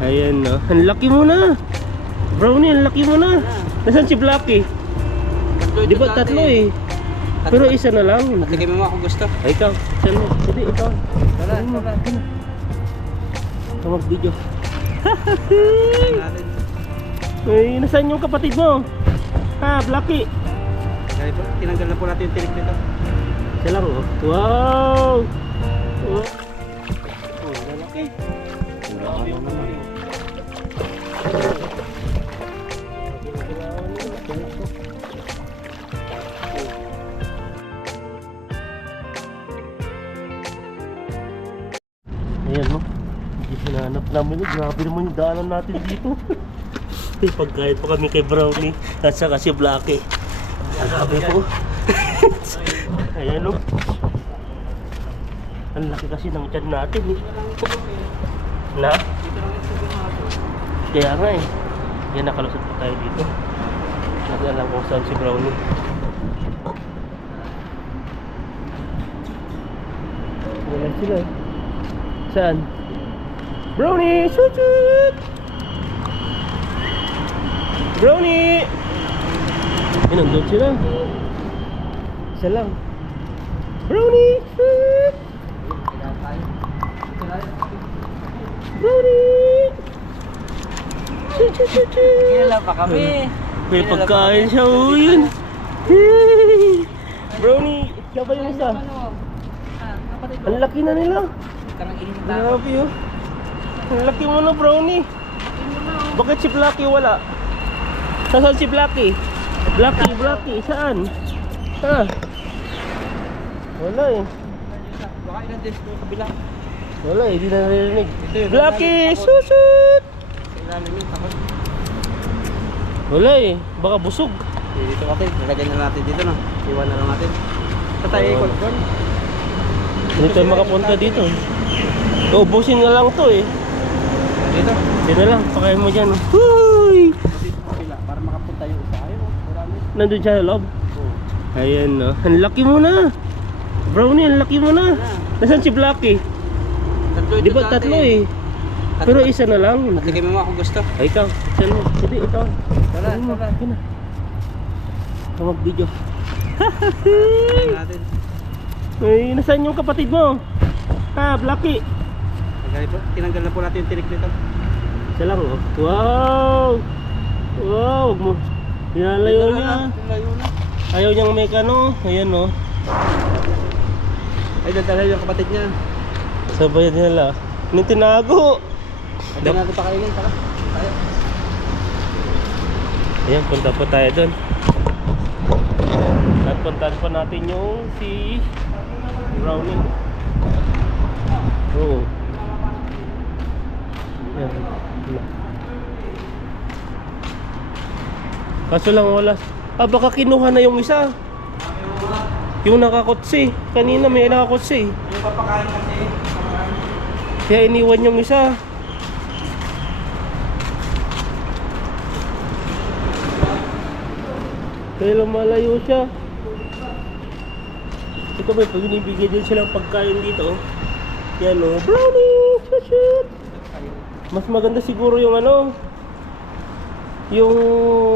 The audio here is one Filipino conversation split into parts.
Ayan no. Ang laki mo na. Brownie, ang laki mo na. Nasaan si Blacky? Di ba tatlo eh? Pero isa na lang. Matigay mo ako gusto. Ay, ikaw. Saan mo? Hindi, ikaw. Tara, tara. Ito mag-video. Ay, nasaan yung kapatid mo? Ha, Blacky. Kaya po, tinanggal na po natin yung tinik nito. Siya lang oh. Wow! Oh, lalaki. Grabe naman. Ayan no. Hindi sinanap namin. Grabe naman yung daanan natin dito. May pagkain pa kami kay Brownie at saka si Blacky. Grabe po. Ayan o. Ang laki kasi ng tiyan natin eh. Na? Kaya nga eh. Yan, nakalusot pa tayo dito. Hindi alam kung saan si Brownie. Wala sila eh. Saan? Brownie! Shoot! Brownie! Eh, nandun sila. Isa lang. Brownie! Shoot! Brownie! Shoot! Kailan pa kami? May pagkain siya, oh yun. Hey! Brownie! Siya ba yung isa? Ang laki na nila. Grabe oh. Ang laki mo na, Brownie. Bakit si Blacky wala? Saan si Blacky? Blacky, saan? Ha? Wala eh. Baka ilan din sa kabila. Wala eh, di na narinig. Blacky, susut! Kailangan yun, takot. Wala eh, baka busog. Dito natin, nilagay na natin dito no. Iwan na lang natin. Sa tayo ikot doon. Hindi tayo makapunta dito. Ubusin na lang to eh. Dito. Dito lang, pakain mo dyan. Huy! Dito sa kabila, para makapunta yung isa. Ayun, marami. Nandun siya sa loob. Oo. Ayan no. Ang laki mo na. Brownie, ang laki mo na. Nasaan si Blacky? Tatlo Di ba tatlo eh? Pero isa na lang. Matigay mo ako gusto. Ay, ikaw. Saan mo? Hindi, ikaw. Tara, Ayun mo, tara. ayun na. Ito mag-video. Natin. Ay, nasaan yung kapatid mo? Ha, Blacky. Kaya po, tinanggal na po natin yung tinik nito. Siya lang oh. Wow! Wow! Huwag mo. Dinalayo niya. Layo na. Ayaw niyang may kano. Ayan oh. Ay, dadala yung kapatid niya. Sabay nila. Nung tinago. Hindi natin pakainin, tara. Tayo. Ayan, punta po tayo doon. At puntahan pa natin yung si Brownie. Oo. Ayan. Kaso lang wala. Ah, baka kinuha na yung isa. Yung nakakotse. Kanina may nakakotse. Yung papakain kasi. Kaya iniwan yung isa. Kaya lumalayo siya. Ito ba, pag binibigay din silang pagkain dito, yan o, Brownie! Shoot! Mas maganda siguro yung ano, yung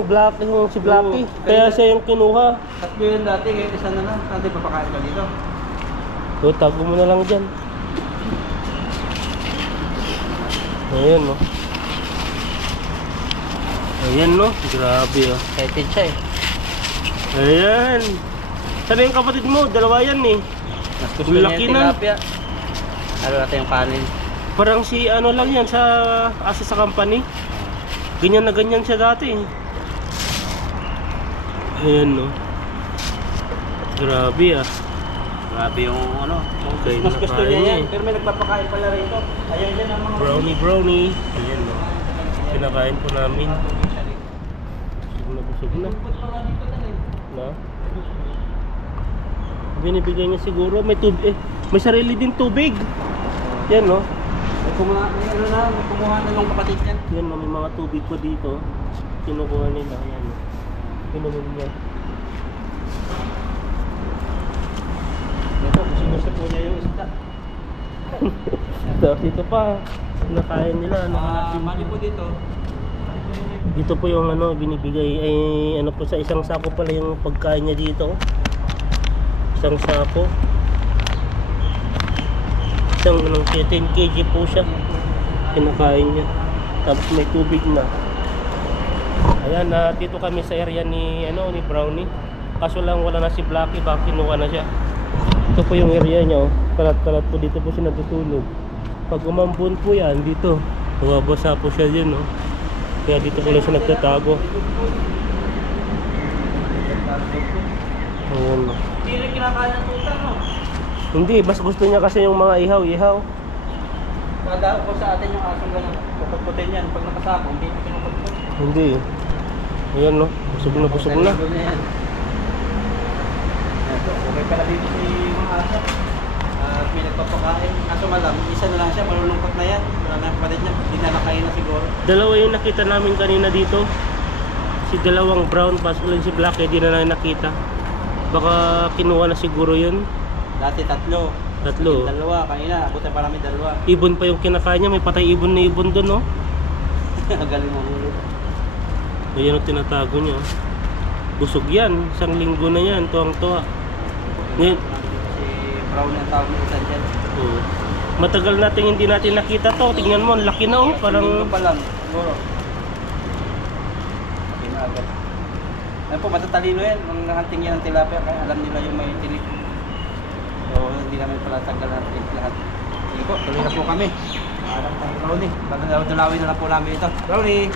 black, yung si Blacky. Kaya siya yung kinuha. Tatlo yun dati, ngayon isa na lang. Saan tayo papakain ka dito? So, tago mo na lang dyan. Ayan no. Ayan no, grabe oh. Excited siya eh. Ayan. Sana yung kapatid mo, dalawa yan eh. Mas gusto niya Laki yung na. tilapia. Lalo natin yung kanin. Parang si ano lang yan sa asa sa company. Ganyan na ganyan siya dati. Ayan no. Grabe ah. Grabe yung ano. Okay, Mas gusto nakain niya niya yan. eh. Pero may nagpapakain pala rito. Ayaw niya ng mga Brownie. Ayan no. Pinakain po namin. Busog na. Na? Binibigay niya siguro may tubig may sarili din tubig. Yan no. may kumuha na ng kapatid niyan. Yan no, may mga tubig pa dito. Kinukuha nila. Yan no. Kinukuha niya. Ito, gusto po niya yung isda. Tapos dito pa, nakain nila. Mali po dito. Dito po yung ano, binibigay ay ano po sa isang sako pala yung pagkain niya dito. Isang sako. Isang 10 kg po siya. Kinakain niya. Tapos may tubig na. Ayan, dito kami sa area ni ni Brownie. Kaso lang wala na si Blackie, baka kinuha na siya. Ito po yung area niya, oh. Kalat-kalat po dito po siya natutulog. Pag umambon po yan dito, mababasa po siya dyan, oh. Kaya dito po lang siya nagtatago. Ayan, oh. Hindi rin kinakain ng tuta, no? Hindi, mas gusto niya kasi yung mga ihaw-ihaw. Kada ko sa atin yung asong gano'n. Puputputin yan. Pag nakasako, hindi ito pinuputput. Hindi. Ayan, no. Busog na, busog na. Yan. Okay pala dito si mga aso. At may nagpapakain. Kaso malam, isa na lang siya. Malulungkot na yan. Wala na yung kapatid niya. Hindi na nakain na siguro. Dalawa yung nakita namin kanina dito. Si dalawang brown, paso lang si black, hindi na lang nakita. Baka kinuha na siguro yun. Dati tatlo. Dalawa. Kanina, abutan pa namin dalawa. Ibon pa yung kinakain niya, may patay ibon na ibon doon, no? Galing mo ulo. Ayan ang tinatago niya. Busog yan, isang linggo na yan, tuwang-tuwa. Ngayon, Si Brown ang tawag ng isa dyan. matagal natin hindi natin nakita to. Tingnan mo, ang laki na, oh. Parang Linggo pa lang, siguro. Agad. Ayun po, matatalino yan. Nung nakanting yan ng tilapia, kaya alam nila yung may tinik. So, hindi namin pala tanggal natin lahat. Sige po, tuloy na po kami. Alam tayo, Brownie. Dalawin na lang po namin ito. Brownie!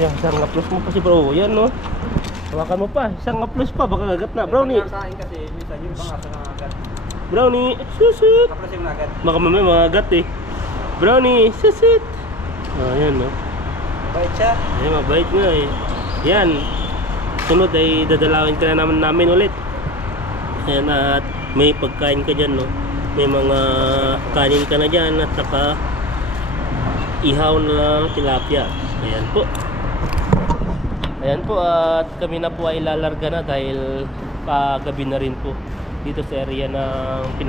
yan, isang plus mo pa si bro. Yan, no? Hawakan mo pa, isang plus pa, baka gagat na. Brownie! Sa akin kasi, minsan yung bang aso ng agad. Brownie, susit! Kaplas yung agad. Baka mamaya mga agat eh. Brownie, susit! Yan, no? Bait siya. Ay, mabait nga eh. Yan. Sunod ay dadalawin ka na namin ulit. Ayan, at may pagkain ka dyan, no? May mga kanin ka na dyan at saka ihaw na tilapia. Ayan po. Ayan po, at kami na po ay lalarga na dahil gabi na rin po dito sa area ng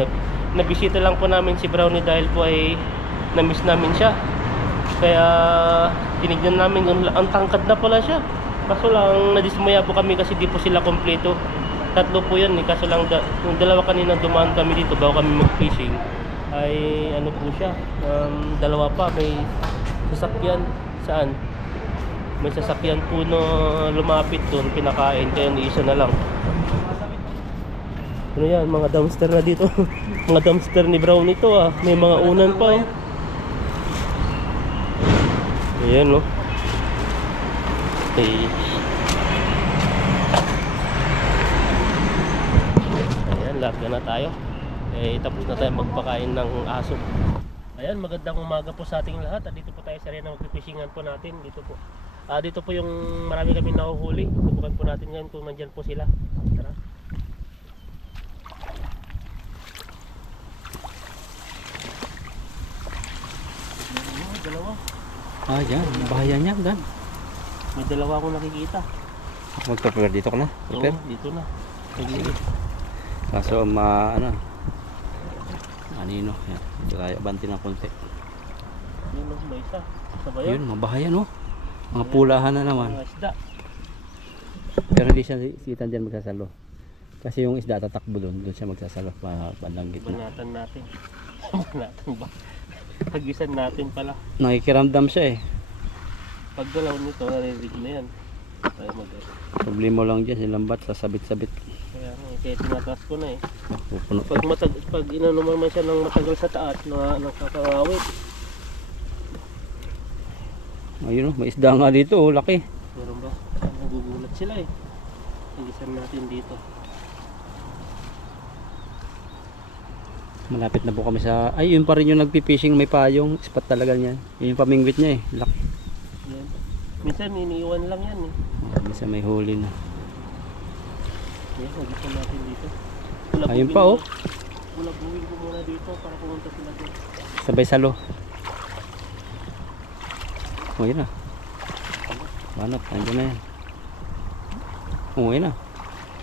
nabisita lang po namin si Brownie dahil po ay na-miss namin siya. Kaya tinignan namin ang tangkad na pala siya. Kaso lang nadismaya po kami kasi di po sila kompleto. Tatlo po yan eh. Kaso lang yung dalawa kanina dumaan kami dito bago kami mag-fishing ay ano po siya, dalawa pa may sasakyan. Saan? May sasakyan po na lumapit doon, pinakain, kaya isa na lang. Ano yan, mga dumpster na dito. Mga dumpster ni Brown ito ah. May mga unan pa oh. Ayan no. Okay. Ayan, larga na tayo. Tapos na tayo magpakain ng aso. Ayan, magandang umaga po sa ating lahat. Dito po tayo sa area na magpipishing po natin. Dito po. Dito po yung marami kami nahuhuli. Subukan po natin ngayon kung nandyan po sila. Tara. Dalawa. Yan. Bahaya niya, Dan. May dalawa akong nakikita. Magpa-prepare dito ka na? Oo, dito na. Sige. Kaso, anino. Yan. Dito tayo, banti ng konti. Yun no, may isa. Sabay Yun, mabahaya no? Mga pulahan na naman. Mga isda. Pero hindi siya kita dyan magsasalo. Kasi yung isda tatakbo doon siya magsasalo. Bandang gitna. Banatan natin. Banatan ba? Hagisan natin pala. Nakikiramdam siya eh. Pag galaw nito, narinig na yan. Tayo Problema lang dyan, silambat, sasabit-sabit. kaya tinataas ko na eh. Pupuno. Pag inano naman siya ng matagal sa taas, nakakawit. Ayun oh, may isda nga dito oh, laki. Meron ba? Nagugulat sila eh. Hagisan natin dito. Malapit na po kami sa... Ay, yun pa rin yung nagpipishing, may payong. Spot talaga niyan. Yun yung pamingwit niya eh. Laki. Yan. Minsan iniiwan lang yan eh. Minsan may huli na. Yan, hagisan natin dito. Ayun pa oh. Bulabuhin ko muna dito para pumunta sila doon. Sabay salo. Oh, yun na. Banat, nandiyan na yan. Oh, yun na.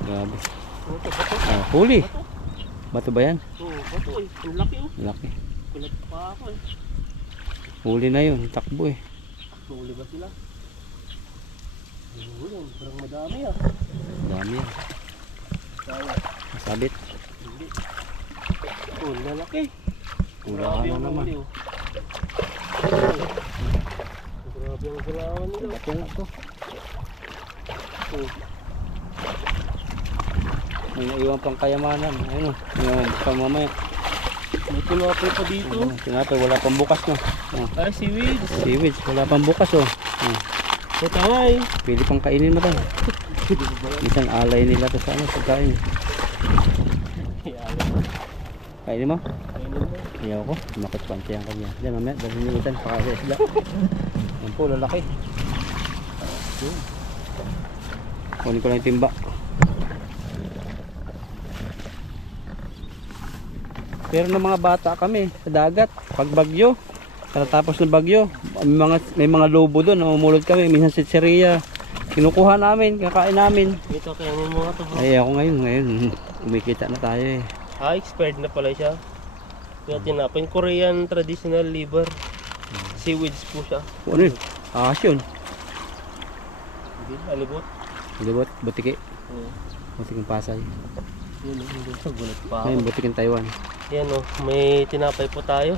Grabe. Bato. Huli. Bato ba yan? Oo, bato eh. Ang laki oh. Laki. Kulat pa ako eh. Huli na yun, takbo eh. Mahuli ba sila? Huli, parang madami ah. Dami yan. Kaya, Masabit. hindi. Oh, lalaki. Kulang Grabe na ang naman. huli, oh. Grabe ang galawan nila. Ito nga to. Oh. May naiwan pang kayamanan. Ayun o. Ngayon, buksan mamaya. May tinapay pa dito. Tinapay, wala pang bukas no. Ay, seaweed. Seaweed, wala pang bukas oh. Ito nga eh. Pili pang kainin mo tayo. Minsan alay nila to sa ano, pagkain. Kainin mo? Ayaw ko, makot panty ang kanya. Diyan mamaya, dahil nilutan, pakasa isda. Yan po, lalaki. Kunin ko lang yung timba. Pero ng mga bata kami sa dagat, pag bagyo, tapos ng bagyo, may mga lobo doon, namumulot kami, minsan sitseria, kinukuha namin, kakain namin. Ito, kaya mo nga ito bro. Ay ako ngayon, kumikita na tayo eh. Ah, expired na pala siya. Kaya tinapay, Korean traditional liver. Seaweeds po siya. Ano yun? Ahas yun. Hindi, alibot. Alibot, butiki. Oo. Butiking Pasay. Yun, hindi sa gulat pa Ayun, ako. butiking Taiwan. Yan o, may tinapay po tayo.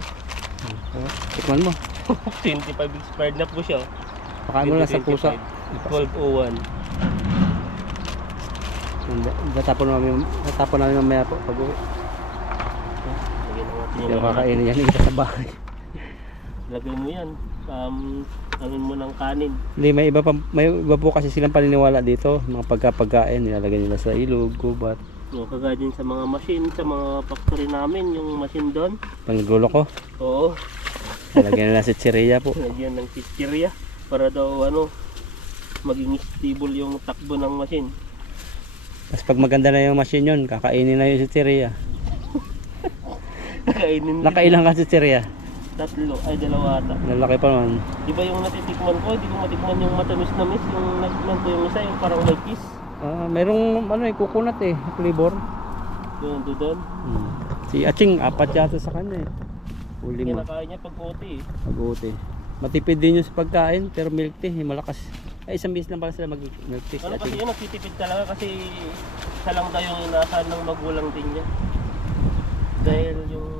Tikman mo. 25 expired na po siya. Pakain mo lang sa pusa. 12:01. Natapon namin mamaya po pag uwi. Lagyan na natin Pero yung kakainin yan isa sa bahay. lagay mo yan. Angin mo ng kanin. Hindi, may iba po kasi silang paniniwala dito. Mga pagkain, nilalagay nila sa ilog, gubat. O, kagaya din sa mga machine, sa mga factory namin, yung machine doon. Panggulo ko. Oo, Nilalagay nila sa chicheria po. lagyan ng chichirya para daw maging stable yung takbo ng machine. Tapos pag maganda na yung machine yun, kakainin na yung chicheria. Kainin din. Nakailang ka chicheria? Tatlo, ay dalawa ata. Lalaki pa naman. Di ba yung natitikman ko, di ko matikman yung matamis na miss, yung natikman ko yung isa, yung parang may kiss. Merong coconut eh, flavor. Yung doon. Si Aching, 4 yata sa kanya eh. Huli mo. Kinakain niya pag uti eh. Pag-uti. Matipid din yung sa pagkain, pero milk tea, malakas. Ay, isang bis lang pala sila mag-milk tea. Ano kasi yun, nagtitipid talaga kasi isa lang daw yung inaasahan ng magulang din niya. Dahil yung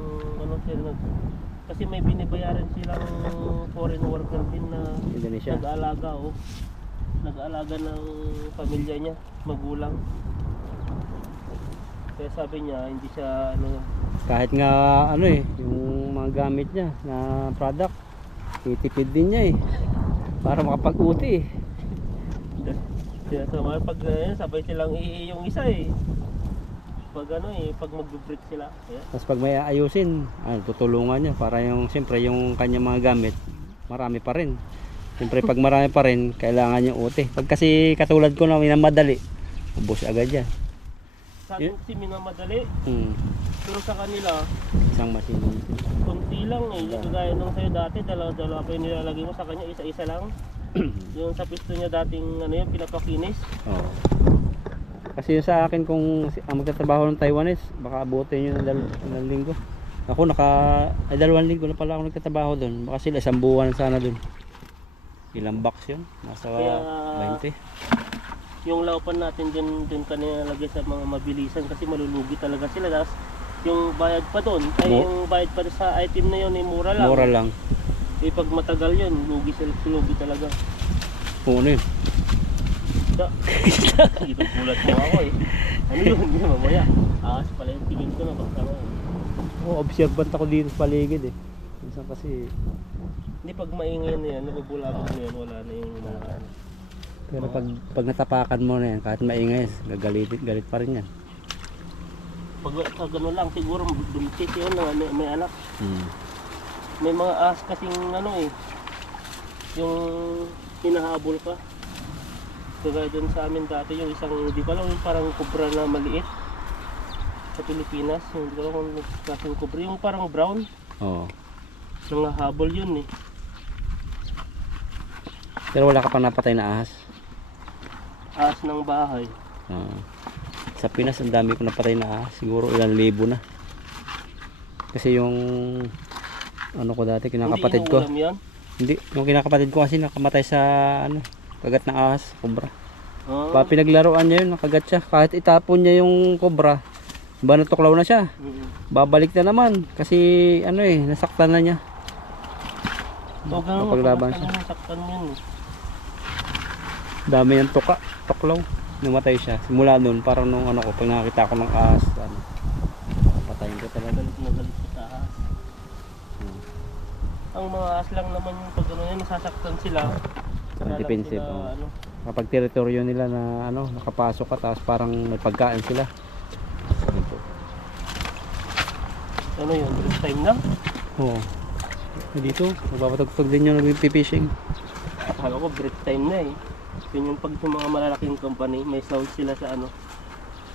kasi may binibayaran silang foreign worker din na Indonesia. nag-aalaga nag-aalaga ng pamilya niya, magulang. Kaya sabi niya, hindi siya Kahit nga yung mga gamit niya na product, titipid din niya eh. Para makapag-uti eh. Kaya pag sabay silang yung isa eh. Pag pag mag-break sila. Kaya, Tapos pag may ayusin, tutulungan niya para siyempre yung kanyang mga gamit, marami pa rin. Siyempre pag marami pa rin, kailangan niya uti. Pag kasi katulad ko na minamadali, ubos agad yan. sa atin kasi minamadali. Pero sa kanila, Isang machine. kunti lang eh. Yung gaya nung sa'yo dati, dalawa pa yung nilalagay mo, sa kanya isa-isa lang. Yung sa pisto niya dating yung pinapakinis. Oo. Kasi yung sa akin kung magtatrabaho ng Taiwanese, baka abutin yun ng linggo. Ako 2 linggo na pala ako nagtatrabaho doon. Baka sila 1 buwan sana doon. Ilang box yun? Nasa Kaya, 20. Yung laupan natin din kanina lagay sa mga mabilisan kasi malulugi talaga sila. Tapos yung bayad pa doon, ay yung bayad pa sa item na yun ay mura lang. Mura lang. Eh pag matagal yun, lugi talaga. Kung ano yun? Dito gulat mo ako eh. Ano yun? Hindi mamaya. Ahas pala yung tingin ko na basta Observant ako dito sa paligid eh. Minsan kasi hindi pag maingay na yan, nabubulabog na yan, wala na yung mga pero pag natapakan mo na yan, kahit maingay, galit pa rin yan. pag gano'n lang siguro buntis yun na may anak. May mga ahas kasing yung hinahabol ka. Kaya dun sa amin dati yung isang, di ko alam, yung parang kubra na maliit sa Pilipinas, yung di ko alam kung nagkasing kubra, yung parang brown. Oo. Nangahabol yun eh. Pero wala ka pa napatay na ahas. Ahas ng bahay. Sa Pinas ang dami ko napatay na ahas, siguro ilang libo na. Kasi yung ano ko dati, kinakapatid ko. Hindi inuulam yan? Hindi, yung kinakapatid ko kasi nakamatay sa ano, kagat ng ahas, kobra. Ah. Pinaglaruan niya yun, nakagat siya. Kahit itapon niya yung kobra, ba natuklaw na siya. Babalik na naman kasi ano nasaktan na niya. So, ganun, Napaglaban siya. Nasaktan yun. Dami yung tuklaw. Namatay siya. Simula noon, parang nung ano ko, pag nakakita ko ng ahas, ano, patayin ko talaga. Galit na galit sa taas. Ang mga ahas lang naman yung pag ano yun, nasasaktan sila. Saka lang Defensive, sila, oh. ano, Kapag teritoryo nila na ano, nakapasok ka, tapos parang may pagkain sila. Ito. ano yun, break time na? Oo. Dito, magpapatugtog din yung nagpipishing. Akala ko break time na eh. Yun yung pag yung mga malalaking company, may sound sila sa ano.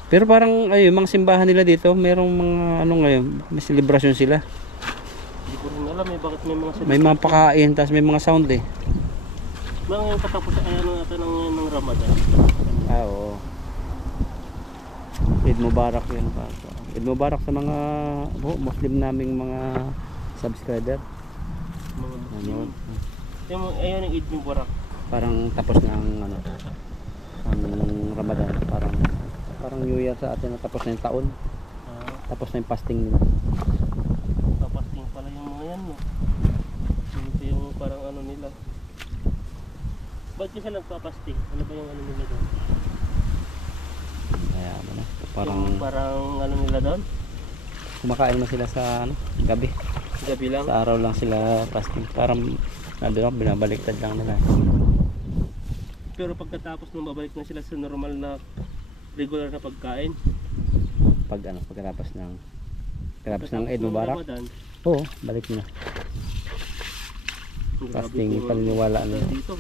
Pero parang ayun, mga simbahan nila dito, merong mga ano ngayon, may celebration sila. Hindi ko rin alam eh, bakit may mga May mga pakain, tapos may mga sound eh. Mga ngayon katapos ay ano natin ng Ramadan. Oo. Eid Mubarak yun pa. Eid Mubarak sa mga Muslim naming mga subscriber. Mga Ano, yung ayun yung Eid Mubarak. parang tapos na ang ano, ang Ramadan, parang New Year sa atin na tapos na yung taon. Tapos na yung fasting nila. Papasting pala yung mga yan no. Ito yung parang ano nila. Ba't kasi nagpapasting? Ano ba yung ano nila doon? Kaya ano, Parang ano nila doon? kumakain na sila sa ano, gabi. Gabi lang? Sa araw lang sila fasting. Parang binabaliktad lang nila. Pero pagkatapos nung babalik na sila sa normal na regular na pagkain. Pagkatapos ng Eid Mubarak. Ramadan, Oo, balik na. grabe Fasting, po, paniniwala nila. dito.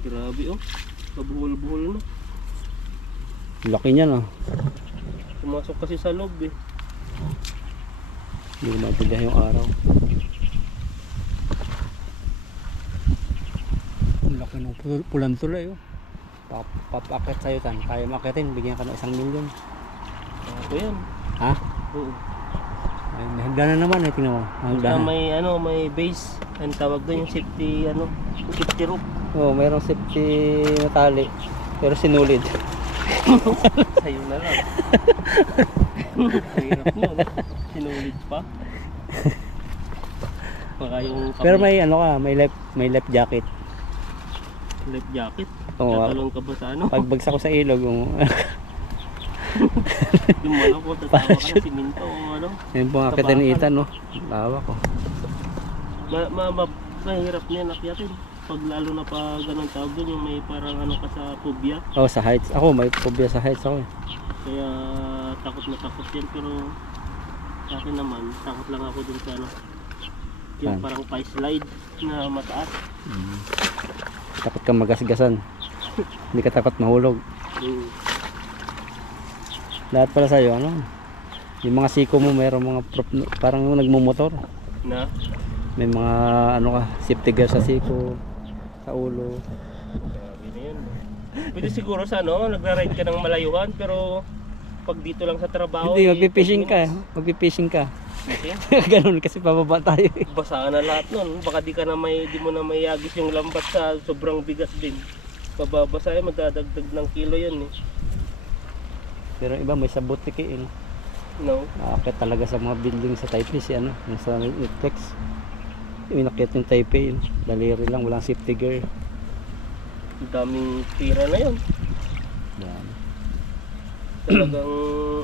Grabe oh. Kabuhol-buhol na. Laki niya no. Pumasok kasi sa loob eh. Hindi ko maintindihan yung araw. Ang laki ng pulang tulay oh. Papakit sa'yo tan. Kaya makitin, bigyan ka ng 1 milyon. Ako yan. Ha? Oo. Ay, may hagdanan naman eh, tingnan mo. Basta Hagdanan. may base. Ang tawag doon yung safety safety rope. Oo, mayroong safety na tali. Pero sinulid. Sa'yo na lang. Hirap nyo, no? Sinulit pa. Baka yung Pero may ano ka, may life jacket. life jacket. Oo. Tatalon ka ba sa ano? Pagbagsak ko sa ilog, Lumala ko, tatawa ka na siminto o ano. yun po nga kita ni Ethan, no? Tawa ko. Mahirap niya nakyatin. Pag lalo na pag ganun tawag doon, yung may parang ano ka sa phobia. Oh, sa heights. Ako, may phobia sa heights ako eh. Kaya takot na takot yan. Pero sa akin naman, takot lang ako dun sa ano. Yung Saan? parang pie slide na mataas. Takot kang magasgasan. Hindi ka takot mahulog. Lahat pala sa'yo, ano? Yung mga siko mo, mayroong mga parang nagmumotor. Na? May mga ano ka, safety gear sa siko, sa ulo. Grabe na yun. Pwede siguro sa ano, nagra-ride ka ng malayuan pero pag dito lang sa trabaho. Hindi, magpipishing ka. Magpipishing ka. Fishing? Ganun kasi pababa tayo eh. Basa na lahat nun. Baka di mo na may agis yung lambat sa sobrang bigat din. Pababasa yan, magdadagdag ng kilo yan eh. Pero iba may sabot tiki eh. No? Nakakit talaga sa mga building sa Taipei si ano, yung sa Netflix. Yung nakit yung Taipei, daliri lang, walang safety gear. Ang daming tira na yun. Yan. Talagang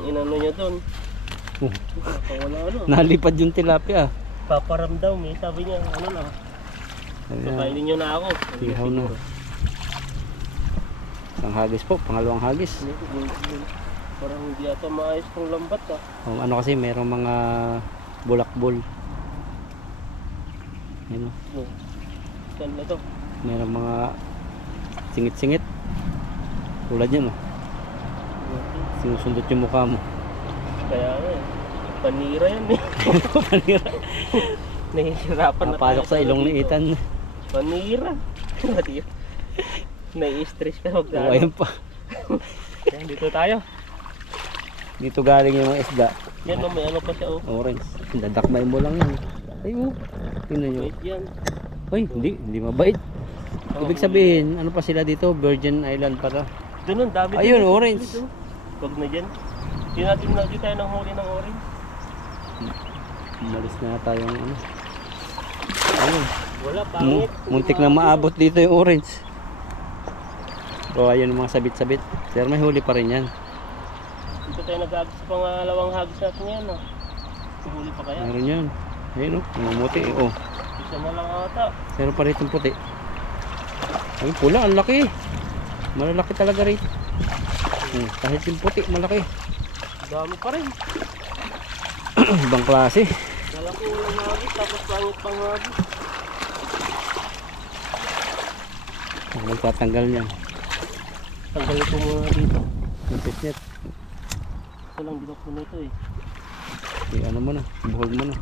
inano niya doon. Wala ano. Nalipad yung tilapia. Paparamdam eh. Sabi niya, ano na. Pakainin niyo na ako. Ihaw na. Isang hagis po, pangalawang hagis. Parang hindi ata maayos kong lambat ah. Ano kasi mayroong mga bulakbol. Ayun, Oh. Saan na to? mayroong mga singit-singit. Tulad yan, oh. Sinusundot yung mukha mo. Kaya nga eh. Panira yan eh. Panira. Nahihirapan na Napasok sa ilong ni Ethan. Panira. Nai-stress ka Oh, ayun pa. Ayan, dito tayo. Dito galing yung mga isda. Yan o, may ano pa siya o. Orange. Dadakmay mo lang yan. Ay oh. Tingnan nyo. Wait yan. Uy, hindi mabait. Ibig sabihin, ano pa sila dito? Virgin Island para. Doon ang dami. Ayun, din. orange. Huwag na dyan. Hindi natin nagdi tayo ng huli ng orange. Umalis na tayong ano. Ayun. Wala, pangit. Muntik na maabot dito yung orange. O ayun yung mga sabit-sabit. Pero may huli pa rin yan. Dito tayo nag-agis sa pangalawang hagis natin yan. Oh. Huli pa kaya? Meron yan. Ayun o, namumuti. Oh. Isa na lang ata. Meron pa rin itong puti. Ay, pula, ang laki. Malalaki talaga rin. Kahit yung puti, malaki. Dami pa rin. Ibang klase. Kala ko walang hagis, tapos pangit pang hagis. Ako magtatanggal niyan. Tanggalin ko muna dito. Yung pisnet. Ito lang dinok mo na ito eh. Ano mo na, buhol mo na.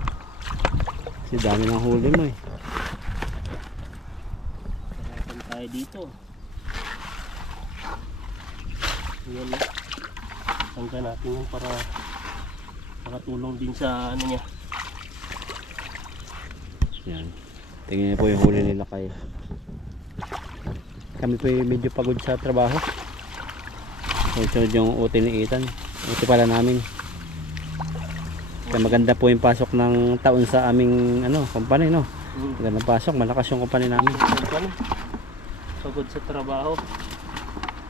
Kasi dami ng huli mo eh. Harapan tayo dito. Ayan na. Tanggal natin yun para makatulong din sa ano niya. Yan. Tingnan niyo po yung huli nila kay. Kami po medyo pagod sa trabaho. Sunod yung uti ni Ethan. Uti pala namin. Kaya maganda po yung pasok ng taon sa aming ano, company no. Magandang pasok, malakas yung company namin. Ano? Pagod sa trabaho.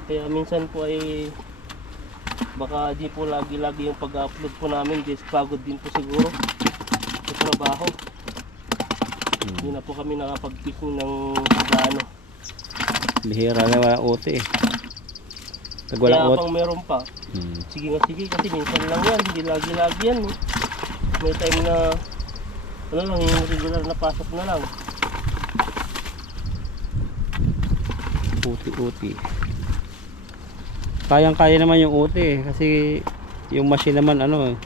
Kaya minsan po ay baka di po lagi-lagi yung pag-upload po namin, just pagod din po siguro sa trabaho. Hindi na po kami nakapag-fishing ng ano. Bihira na wala uti eh. Pag Kaya walang uti. pang meron pa, sige nga sige kasi minsan lang yan, hindi lagi-lagi yan. May time na ano lang, yung regular na pasok na lang. Uti. Kayang-kaya naman yung uti eh. Kasi yung machine naman ano eh.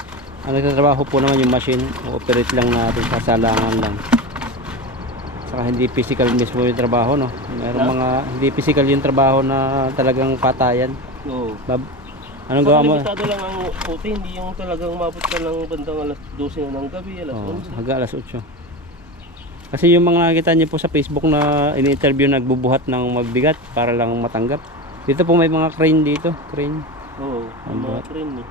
Ang nagtatrabaho po naman yung machine. O-operate lang natin, kasalangan lang. Saka hindi physical mismo yung trabaho no. Mayroong mga hindi physical yung trabaho na talagang patayan. Oo. Anong gawa mo? Limitado lang ang puti, hindi yung talagang umabot ka ng bandang alas 12 na ng gabi, alas 11. Hanggang alas 8. Kasi yung mga nakita niyo po sa Facebook na ini-interview nagbubuhat ng magbigat para lang matanggap. Dito po may mga crane dito, crane. Oo, ang mga train eh.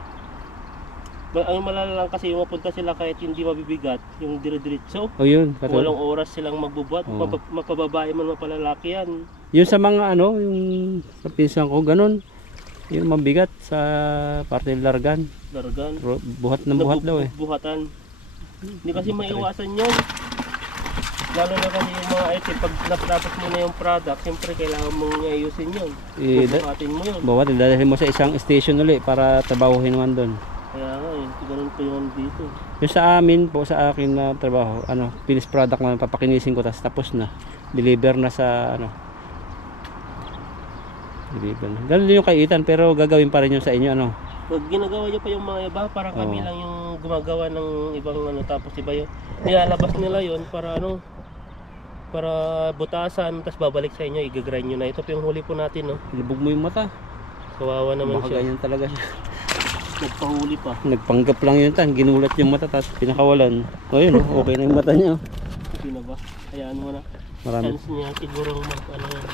Ang malala lang kasi yung mapunta sila kahit hindi mabibigat, yung dire-diretso. O yun, Walang oras silang magbubuhat, Oo. mapababae man mapalalaki yan. yun sa mga ano, yung sa pinsan ko, ganun. Yung mabigat sa parte ng largan. Largan. Buhat ng buhat daw eh. Buhatan. Hindi kasi maiwasan yun. Lalo na kasi yung mga item, pag napatapos mo na yung product, siyempre kailangan mong ayusin yun. Bubuhatin mo yun. Bawat, dadalhin mo sa isang station ulit para trabahuhin naman doon. Kaya nga eh, ganun po yun dito. Yung sa amin po, sa akin na trabaho, ano, finished product na papakinisin ko, tapos na. Deliver na sa ano. Deliver na. Ganun din yung kay Ethan, pero gagawin pa rin yun sa inyo, ano. Pag ginagawa nyo pa yung mga iba, parang kami lang yung gumagawa ng ibang ano, tapos iba yun. Nilalabas nila yun para ano, para butasan, tapos babalik sa inyo, i-grind nyo na. Ito po yung huli po natin, no. Ilibog mo yung mata. Kawawa naman Baka siya. ganyan talaga siya. Nagpahuli pa. Nagpanggap lang yun tan, ginulat yung mata, tapos pinakawalan. O yun, okay na yung mata niya. Hindi na ba? Hayaan mo na. Marami. Chance niya siguro ano yan.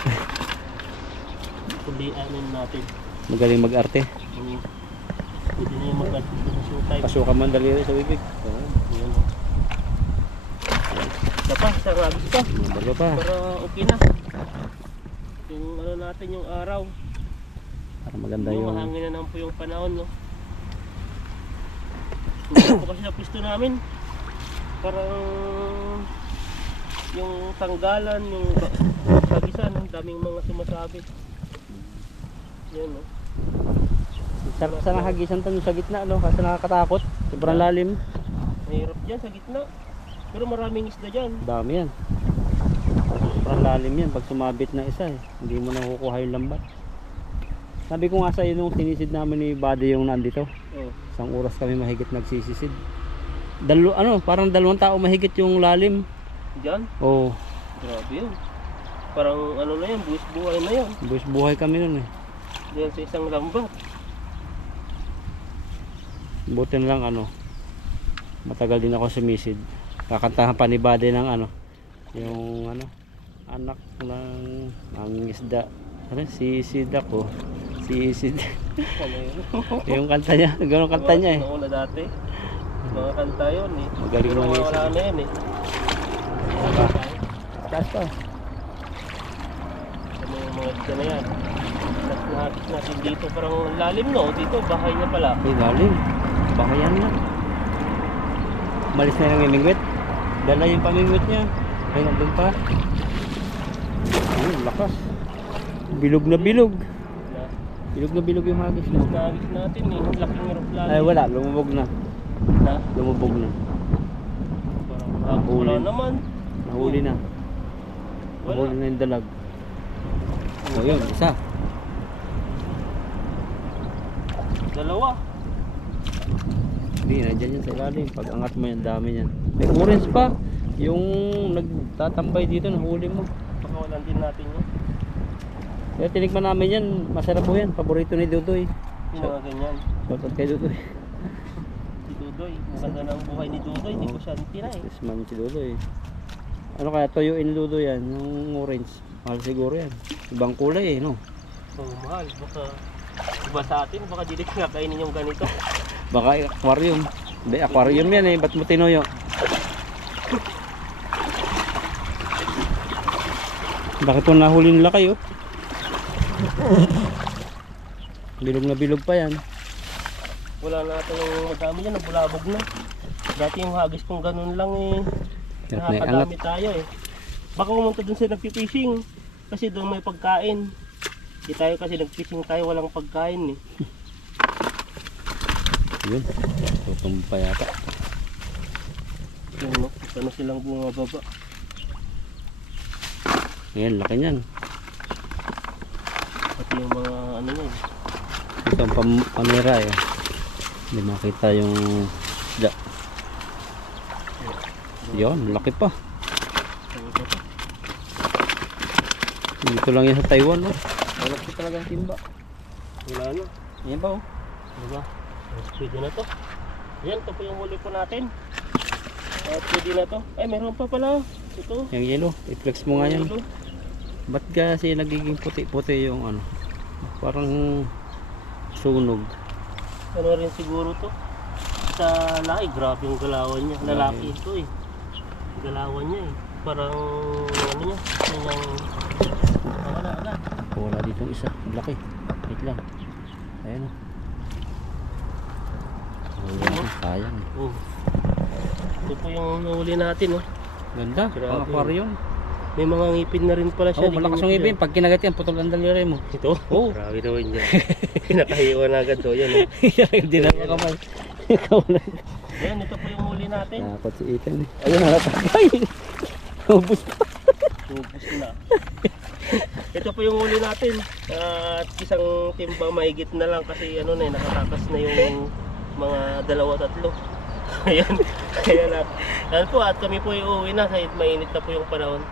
Kulianin natin. Magaling mag-arte. Pwede na yung mag-show type. Pasukan man daliri sa bibig. Yan. Dapa, sa rabis pa. Bago pa. Para okay na. Yung ano natin yung araw. Para maganda Yung yung... mahangin na naman po yung panahon, no. Hindi po kasi sa pisto namin. Parang yung tanggalan, yung sagisan, ang daming mga sumasabi. Yan, no. Sarap sa nakagisan tan sa gitna, no? Kasi nakakatakot. Sobrang lalim. Mahirap dyan sa gitna. Pero maraming isda dyan. Dami yan. Sobrang lalim yan pag sumabit na isa eh. Hindi mo na kukuha yung lambat. Sabi ko nga sa iyo nung sinisid namin ni Buddy yung nandito. Oh. Isang oras kami mahigit nagsisisid. Parang 2 tao mahigit yung lalim. Dyan? Oo. Grabe yun. Parang ano na yan, buwis buhay na yan. Buhay kami nun eh. Dahil sa isang lambat. Buti na lang ano, matagal din ako sumisid. Kakantahan pa ni Bade ng ano, yung ano, anak ng ang isda. Ano, sisid ako. Sisid. Yung kanta niya, ganun kanta niya eh. Noon na dati. Mga kanta yun eh. Magaling Pero mga wala isip. na yan eh. Taas pa. Ano yung mga isda na yan. Tapos nakakit natin dito parang lalim no. Dito bahay niya pala. Ay, galing. Baka yan na. Malis na yung mimingwit. Dala yung pamingwit niya. Ay, nandun pa. Ayun, lakas. Bilog na bilog. Bilog na bilog yung hagis mo. Nagis natin eh. Ang laking aeroplano. Ay, wala. Lumubog na. Na? Lumubog na. Parang wala naman. Nahuli na. Nahuli na yung dalag. O yun, isa. Dalawa. Hindi, nandyan yan sa ilalim. Pag angat mo yan, dami yan. May orange pa. Yung nagtatambay dito, nahuli mo. Pakawalan din natin yun. Kaya tinikman namin yan, masarap po yan. Paborito ni Dudoy. Yung mga ganyan. Shoutout kay Dudoy. Si Dudoy. Maganda ng buhay ni Dudoy. Hindi ko siya tinay. Yes man si Dudoy. Ano kaya tuyuin ni Dudoy yan? Yung orange. Mahal siguro yan. Ibang kulay eh, no? Oh, mahal. Baka iba sa atin. Baka di rin kainin yung ganito. Baka aquarium. Hindi, aquarium yan eh. Ba't mo tinuyo? Bakit po nahuli nila kayo? Bilog na bilog pa yan. Wala na natin yung madami yan. Nabulabog na. Dati yung hagis kung ganun lang eh. Hirap na Nakakadami tayo eh. Baka pumunta dun sa nagpipishing. Kasi doon may pagkain. Di tayo kasi nagfishing tayo. Walang pagkain eh. Yun. Tutumba pa yata. Yun no. Paano silang bumababa. Ayan, laki niyan. Pati yung mga ano yun. Ito ang pamera eh. Hindi makita yung isda. Yun, laki pa. Dito lang yan sa Taiwan, no? Wala ko talagang timba. Wala na. Ayan pa, oh. Diba? Pwede na to. Yan, ito po yung huli po natin. Pwede na to. Ay, meron pa pala. Ito. Yung yellow, i-flex mo nga yan. Ito. Ba't kasi nagiging puti-puti yung ano? Parang sunog. Ano rin siguro to. Sa laki, grabe yung galawan niya. Lalaki ito eh. Galawan niya eh. Parang ano niya. Kanyang... Wala. Wala ditong isa. Laki. Wait lang. Ayan, oh. Wala, sayang. Oh. Ito po yung nahuli natin oh. Ganda, Grabe. pang aquarium. May mga ngipin na rin pala siya. Oh, malakas yung ngipin. Pag kinagat yan, putol ang daliri mo. Ito? Oh. Grabe naman yan. Pinakahiwa na agad to. Yan oh. Hindi na makamay. Ikaw lang. Yan, ito po yung huli natin. Nakakot si Ethan eh. Ayun, nakatagay. Ubus pa. Ubus na. Ito po yung huli natin. At isang timbang mahigit na lang kasi ano na nakatakas na yung mga dalawa-tatlo. Ayan. Kaya na. Yan po at kami po uuwi na kahit mainit na po yung panahon.